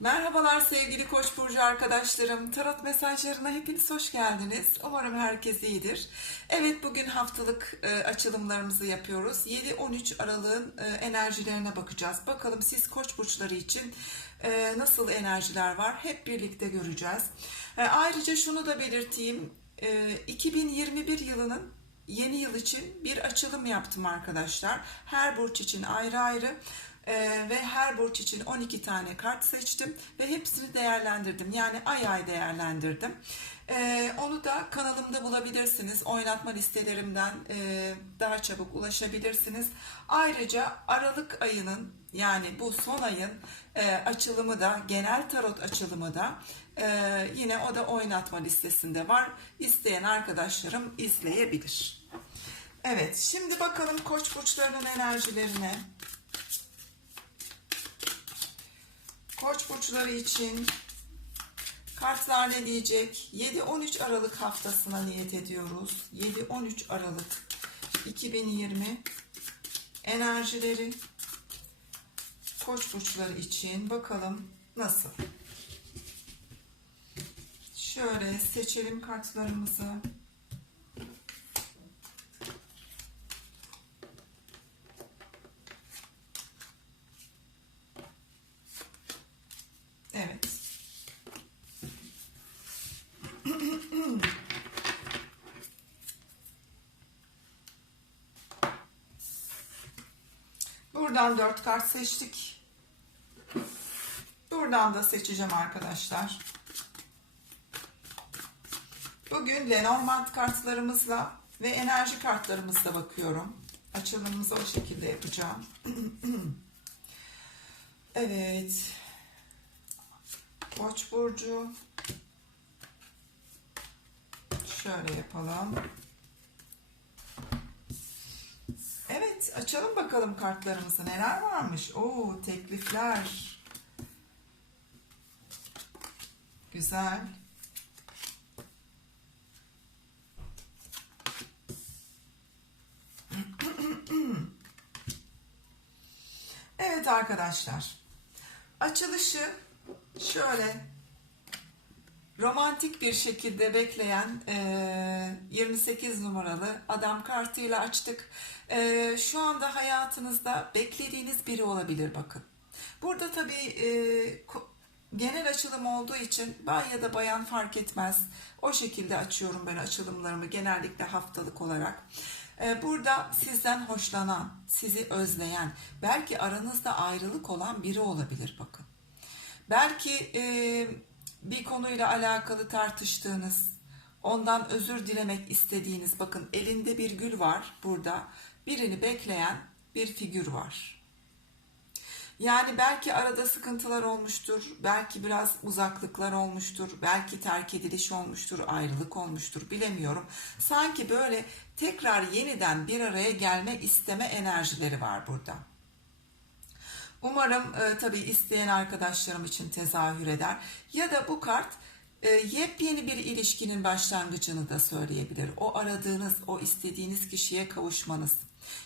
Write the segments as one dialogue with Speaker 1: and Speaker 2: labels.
Speaker 1: Merhabalar sevgili Koç burcu arkadaşlarım. Tarot mesajlarına hepiniz hoş geldiniz. Umarım herkes iyidir. Evet bugün haftalık e, açılımlarımızı yapıyoruz. 7-13 Aralık'ın e, enerjilerine bakacağız. Bakalım siz Koç burçları için e, nasıl enerjiler var? Hep birlikte göreceğiz. E, ayrıca şunu da belirteyim. E, 2021 yılının yeni yıl için bir açılım yaptım arkadaşlar. Her burç için ayrı ayrı. Ee, ve her burç için 12 tane kart seçtim ve hepsini değerlendirdim. Yani ay ay değerlendirdim. Ee, onu da kanalımda bulabilirsiniz. Oynatma listelerimden e, daha çabuk ulaşabilirsiniz. Ayrıca Aralık ayının yani bu son ayın e, açılımı da genel tarot açılımı da e, yine o da oynatma listesinde var. İsteyen arkadaşlarım izleyebilir. Evet şimdi bakalım koç burçlarının enerjilerine. Koç burçları için kartlar ne diyecek? 7-13 Aralık haftasına niyet ediyoruz. 7-13 Aralık 2020 enerjileri Koç burçları için bakalım nasıl? Şöyle seçelim kartlarımızı. Evet. Buradan dört kart seçtik. Buradan da seçeceğim arkadaşlar. Bugün Lenormand kartlarımızla ve enerji kartlarımızla bakıyorum. Açılımımızı o şekilde yapacağım. evet. Koç burcu. Şöyle yapalım. Evet, açalım bakalım kartlarımızı. Neler varmış? Oo, teklifler. Güzel. Evet arkadaşlar. Açılışı şöyle romantik bir şekilde bekleyen e, 28 numaralı adam kartıyla açtık. E, şu anda hayatınızda beklediğiniz biri olabilir bakın. Burada tabii e, genel açılım olduğu için bay ya da bayan fark etmez. O şekilde açıyorum ben açılımlarımı genellikle haftalık olarak. E, Burada sizden hoşlanan, sizi özleyen, belki aranızda ayrılık olan biri olabilir bakın. Belki e, bir konuyla alakalı tartıştığınız, ondan özür dilemek istediğiniz, bakın elinde bir gül var burada, birini bekleyen bir figür var. Yani belki arada sıkıntılar olmuştur, belki biraz uzaklıklar olmuştur, belki terk ediliş olmuştur, ayrılık olmuştur, bilemiyorum. Sanki böyle tekrar yeniden bir araya gelme isteme enerjileri var burada. Umarım e, tabii isteyen arkadaşlarım için tezahür eder. Ya da bu kart e, yepyeni bir ilişkinin başlangıcını da söyleyebilir. O aradığınız, o istediğiniz kişiye kavuşmanız.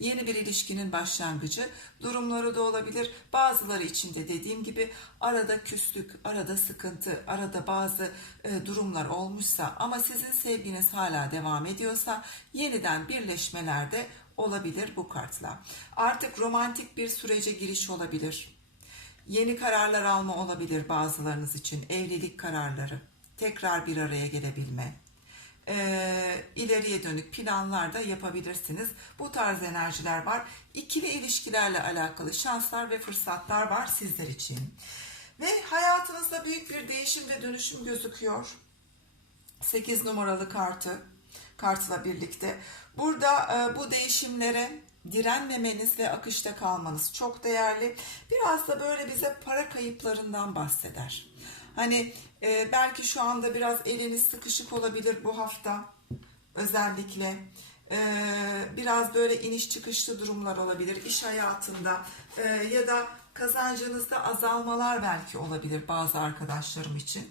Speaker 1: Yeni bir ilişkinin başlangıcı durumları da olabilir. Bazıları için de dediğim gibi arada küslük, arada sıkıntı, arada bazı e, durumlar olmuşsa ama sizin sevginiz hala devam ediyorsa yeniden birleşmelerde olabilir bu kartla. Artık romantik bir sürece giriş olabilir. Yeni kararlar alma olabilir bazılarınız için. Evlilik kararları. Tekrar bir araya gelebilme. Ee, ileriye dönük planlar da yapabilirsiniz. Bu tarz enerjiler var. İkili ilişkilerle alakalı şanslar ve fırsatlar var sizler için. Ve hayatınızda büyük bir değişim ve dönüşüm gözüküyor. 8 numaralı kartı kartla birlikte. Burada e, bu değişimlere direnmemeniz ve akışta kalmanız çok değerli. Biraz da böyle bize para kayıplarından bahseder. Hani e, belki şu anda biraz eliniz sıkışık olabilir bu hafta özellikle. E, biraz böyle iniş çıkışlı durumlar olabilir iş hayatında e, ya da kazancınızda azalmalar belki olabilir bazı arkadaşlarım için.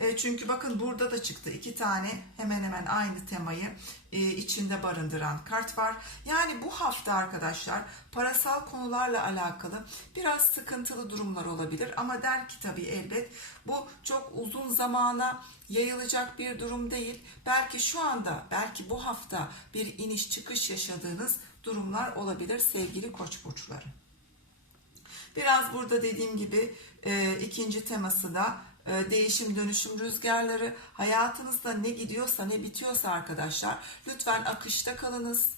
Speaker 1: E, çünkü bakın burada da çıktı iki tane hemen hemen aynı temayı e, içinde barındıran kart var. Yani bu hafta arkadaşlar parasal konularla alakalı biraz sıkıntılı durumlar olabilir ama der ki tabii elbet bu çok uzun zamana yayılacak bir durum değil. Belki şu anda belki bu hafta bir iniş çıkış yaşadığınız durumlar olabilir sevgili koç burçları. Biraz burada dediğim gibi e, ikinci teması da değişim dönüşüm rüzgarları hayatınızda ne gidiyorsa ne bitiyorsa arkadaşlar lütfen akışta kalınız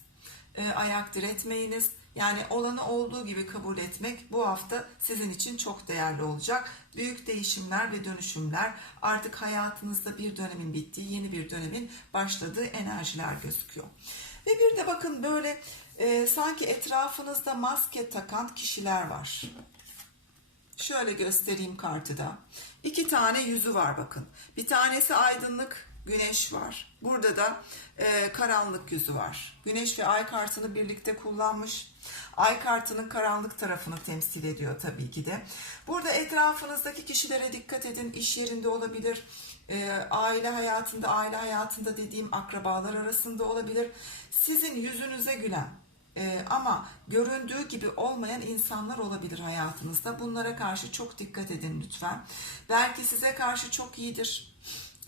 Speaker 1: e, ayak diretmeyiniz yani olanı olduğu gibi kabul etmek bu hafta sizin için çok değerli olacak. Büyük değişimler ve dönüşümler artık hayatınızda bir dönemin bittiği yeni bir dönemin başladığı enerjiler gözüküyor. Ve bir de bakın böyle e, sanki etrafınızda maske takan kişiler var. Şöyle göstereyim kartı da. İki tane yüzü var bakın. Bir tanesi aydınlık güneş var. Burada da e, karanlık yüzü var. Güneş ve ay kartını birlikte kullanmış. Ay kartının karanlık tarafını temsil ediyor tabii ki de. Burada etrafınızdaki kişilere dikkat edin. İş yerinde olabilir. E, aile hayatında, aile hayatında dediğim akrabalar arasında olabilir. Sizin yüzünüze gülen, ee, ama göründüğü gibi olmayan insanlar olabilir hayatınızda. Bunlara karşı çok dikkat edin lütfen. Belki size karşı çok iyidir,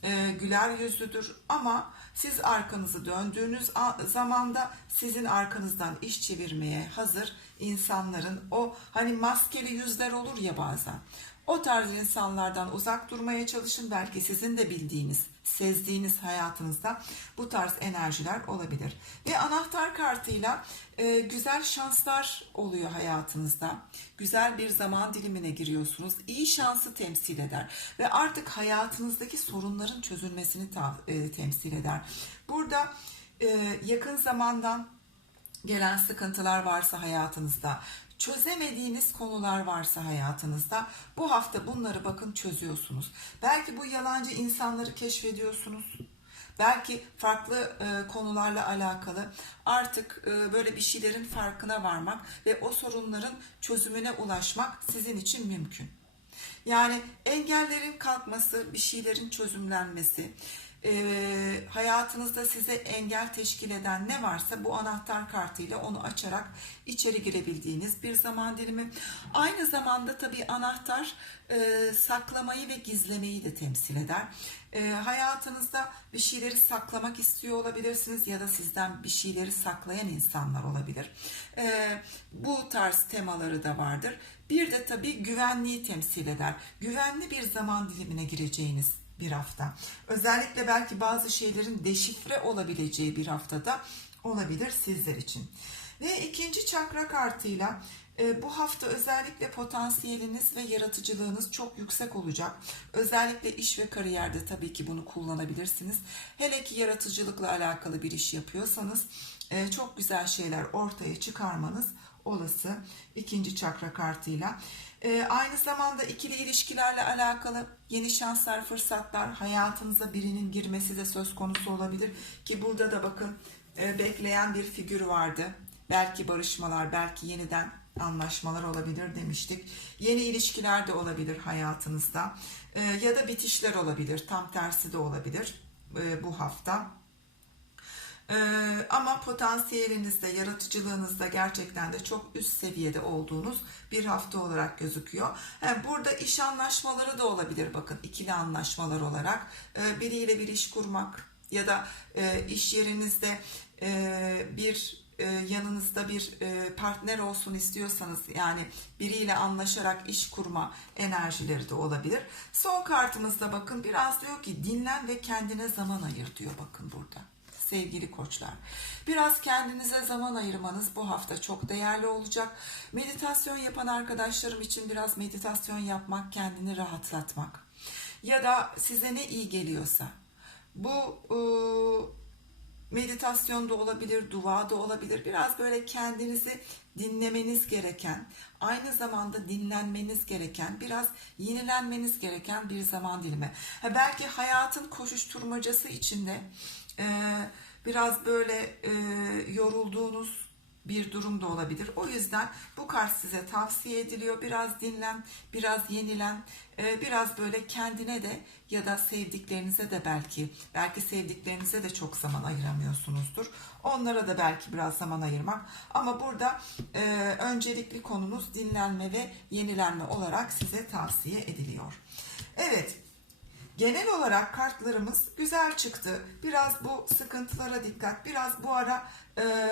Speaker 1: e, güler yüzlüdür ama siz arkanızı döndüğünüz zamanda sizin arkanızdan iş çevirmeye hazır insanların o hani maskeli yüzler olur ya bazen. O tarz insanlardan uzak durmaya çalışın. Belki sizin de bildiğiniz, sezdiğiniz hayatınızda bu tarz enerjiler olabilir. Ve anahtar kartıyla e, güzel şanslar oluyor hayatınızda. Güzel bir zaman dilimine giriyorsunuz. İyi şansı temsil eder ve artık hayatınızdaki sorunların çözülmesini ta, e, temsil eder. Burada e, yakın zamandan gelen sıkıntılar varsa hayatınızda, çözemediğiniz konular varsa hayatınızda bu hafta bunları bakın çözüyorsunuz. Belki bu yalancı insanları keşfediyorsunuz. Belki farklı e, konularla alakalı artık e, böyle bir şeylerin farkına varmak ve o sorunların çözümüne ulaşmak sizin için mümkün. Yani engellerin kalkması, bir şeylerin çözümlenmesi, e, hayatınızda size engel teşkil eden ne varsa bu anahtar kartıyla onu açarak içeri girebildiğiniz bir zaman dilimi. Aynı zamanda tabii anahtar e, saklamayı ve gizlemeyi de temsil eder. E, hayatınızda bir şeyleri saklamak istiyor olabilirsiniz ya da sizden bir şeyleri saklayan insanlar olabilir. E, bu tarz temaları da vardır. Bir de tabii güvenliği temsil eder. Güvenli bir zaman dilimine gireceğiniz bir hafta. Özellikle belki bazı şeylerin deşifre olabileceği bir haftada olabilir sizler için. Ve ikinci çakra kartıyla e, bu hafta özellikle potansiyeliniz ve yaratıcılığınız çok yüksek olacak. Özellikle iş ve kariyerde tabii ki bunu kullanabilirsiniz. Hele ki yaratıcılıkla alakalı bir iş yapıyorsanız e, çok güzel şeyler ortaya çıkarmanız olası ikinci çakra kartıyla. Ee, aynı zamanda ikili ilişkilerle alakalı yeni şanslar, fırsatlar, hayatınıza birinin girmesi de söz konusu olabilir. Ki burada da bakın e, bekleyen bir figür vardı. Belki barışmalar, belki yeniden anlaşmalar olabilir demiştik. Yeni ilişkiler de olabilir hayatınızda. E, ya da bitişler olabilir. Tam tersi de olabilir e, bu hafta. Ee, ama potansiyelinizde, yaratıcılığınızda gerçekten de çok üst seviyede olduğunuz bir hafta olarak gözüküyor. Yani burada iş anlaşmaları da olabilir bakın ikili anlaşmalar olarak. Ee, biriyle bir iş kurmak ya da e, iş yerinizde e, bir e, yanınızda bir partner olsun istiyorsanız yani biriyle anlaşarak iş kurma enerjileri de olabilir. Son kartımızda bakın biraz diyor ki dinlen ve kendine zaman ayır diyor bakın burada sevgili koçlar. Biraz kendinize zaman ayırmanız bu hafta çok değerli olacak. Meditasyon yapan arkadaşlarım için biraz meditasyon yapmak, kendini rahatlatmak. Ya da size ne iyi geliyorsa. Bu e, meditasyon da olabilir, dua da olabilir. Biraz böyle kendinizi dinlemeniz gereken, aynı zamanda dinlenmeniz gereken, biraz yenilenmeniz gereken bir zaman dilimi. Ha, belki hayatın koşuşturmacası içinde e, biraz böyle e, yorulduğunuz bir durum da olabilir. O yüzden bu kart size tavsiye ediliyor. Biraz dinlen, biraz yenilen, e, biraz böyle kendine de ya da sevdiklerinize de belki, belki sevdiklerinize de çok zaman ayıramıyorsunuzdur. Onlara da belki biraz zaman ayırmak. Ama burada e, öncelikli konumuz dinlenme ve yenilenme olarak size tavsiye ediliyor. Evet, Genel olarak kartlarımız güzel çıktı. Biraz bu sıkıntılara dikkat. Biraz bu ara e,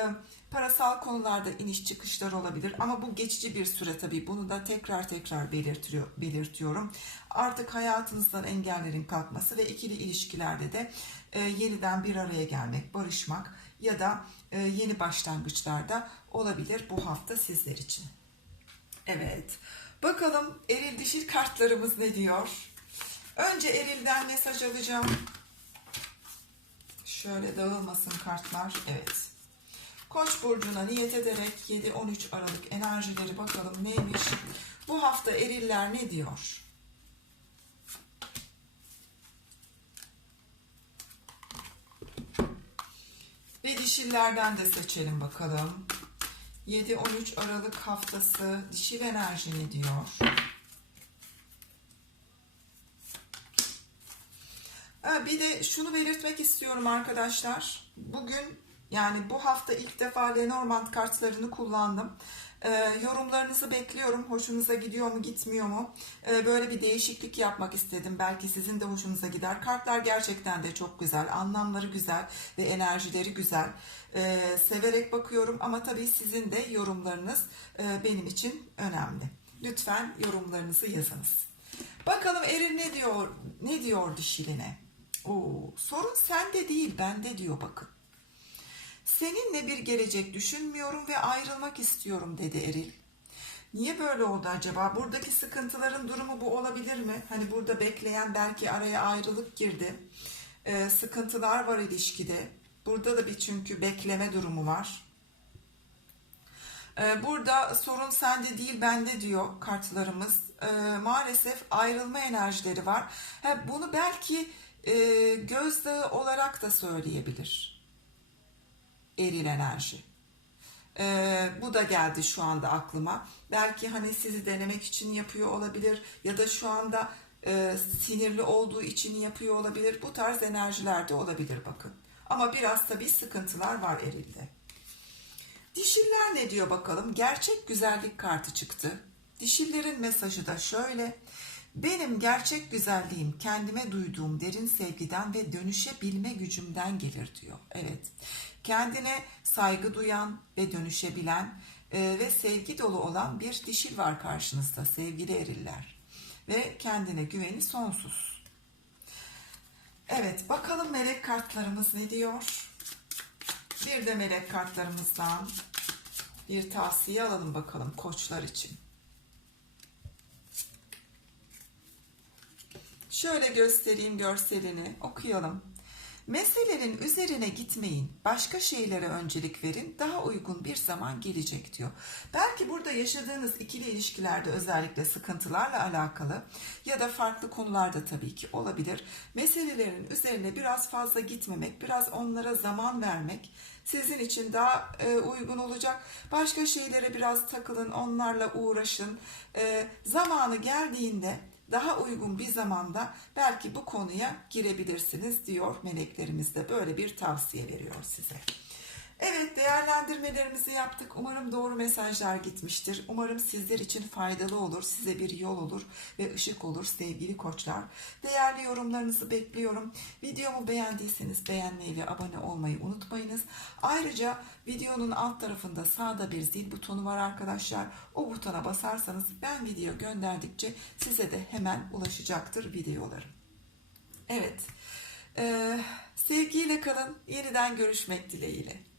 Speaker 1: parasal konularda iniş çıkışlar olabilir. Ama bu geçici bir süre tabii. Bunu da tekrar tekrar belirtiyor, belirtiyorum. Artık hayatınızdan engellerin kalkması ve ikili ilişkilerde de e, yeniden bir araya gelmek, barışmak ya da e, yeni başlangıçlarda olabilir bu hafta sizler için. Evet. Bakalım eril dişil kartlarımız ne diyor? Önce Eril'den mesaj alacağım. Şöyle dağılmasın kartlar. Evet. Koç burcuna niyet ederek 7-13 Aralık enerjileri bakalım neymiş. Bu hafta eriller ne diyor? Ve dişillerden de seçelim bakalım. 7-13 Aralık haftası dişil enerji ne diyor? Bir de şunu belirtmek istiyorum arkadaşlar. Bugün yani bu hafta ilk defa Lenormand kartlarını kullandım. Ee, yorumlarınızı bekliyorum. Hoşunuza gidiyor mu gitmiyor mu? Ee, böyle bir değişiklik yapmak istedim. Belki sizin de hoşunuza gider. Kartlar gerçekten de çok güzel. Anlamları güzel ve enerjileri güzel. Ee, severek bakıyorum ama tabii sizin de yorumlarınız e, benim için önemli. Lütfen yorumlarınızı yazınız. Bakalım Erin ne diyor? Ne diyor dişiline? Oo, sorun sende değil bende diyor bakın. Seninle bir gelecek düşünmüyorum ve ayrılmak istiyorum dedi Eril. Niye böyle oldu acaba? Buradaki sıkıntıların durumu bu olabilir mi? Hani burada bekleyen belki araya ayrılık girdi. Ee, sıkıntılar var ilişkide. Burada da bir çünkü bekleme durumu var. Ee, burada sorun sende değil bende diyor kartlarımız. Ee, maalesef ayrılma enerjileri var. Ha, bunu belki e, gözdağı olarak da söyleyebilir. Eril enerji. E, bu da geldi şu anda aklıma. Belki hani sizi denemek için yapıyor olabilir ya da şu anda e, sinirli olduğu için yapıyor olabilir. Bu tarz enerjiler de olabilir bakın. Ama biraz tabii sıkıntılar var Eril'de. Dişiller ne diyor bakalım? Gerçek güzellik kartı çıktı. Dişillerin mesajı da şöyle. Benim gerçek güzelliğim kendime duyduğum derin sevgiden ve dönüşebilme gücümden gelir diyor. Evet. Kendine saygı duyan ve dönüşebilen e, ve sevgi dolu olan bir dişil var karşınızda sevgili eriller. Ve kendine güveni sonsuz. Evet bakalım melek kartlarımız ne diyor? Bir de melek kartlarımızdan bir tavsiye alalım bakalım koçlar için. Şöyle göstereyim görselini, okuyalım. Meselelerin üzerine gitmeyin, başka şeylere öncelik verin, daha uygun bir zaman gelecek diyor. Belki burada yaşadığınız ikili ilişkilerde özellikle sıkıntılarla alakalı ya da farklı konularda tabii ki olabilir. Meselelerin üzerine biraz fazla gitmemek, biraz onlara zaman vermek sizin için daha e, uygun olacak. Başka şeylere biraz takılın, onlarla uğraşın. E, zamanı geldiğinde daha uygun bir zamanda belki bu konuya girebilirsiniz diyor meleklerimiz de böyle bir tavsiye veriyor size. Evet değerlendirmelerimizi yaptık. Umarım doğru mesajlar gitmiştir. Umarım sizler için faydalı olur, size bir yol olur ve ışık olur sevgili koçlar. Değerli yorumlarınızı bekliyorum. Videomu beğendiyseniz beğenmeyi ve abone olmayı unutmayınız. Ayrıca videonun alt tarafında sağda bir zil butonu var arkadaşlar. O butona basarsanız ben video gönderdikçe size de hemen ulaşacaktır videolarım. Evet. Ee, sevgiyle kalın. Yeniden görüşmek dileğiyle.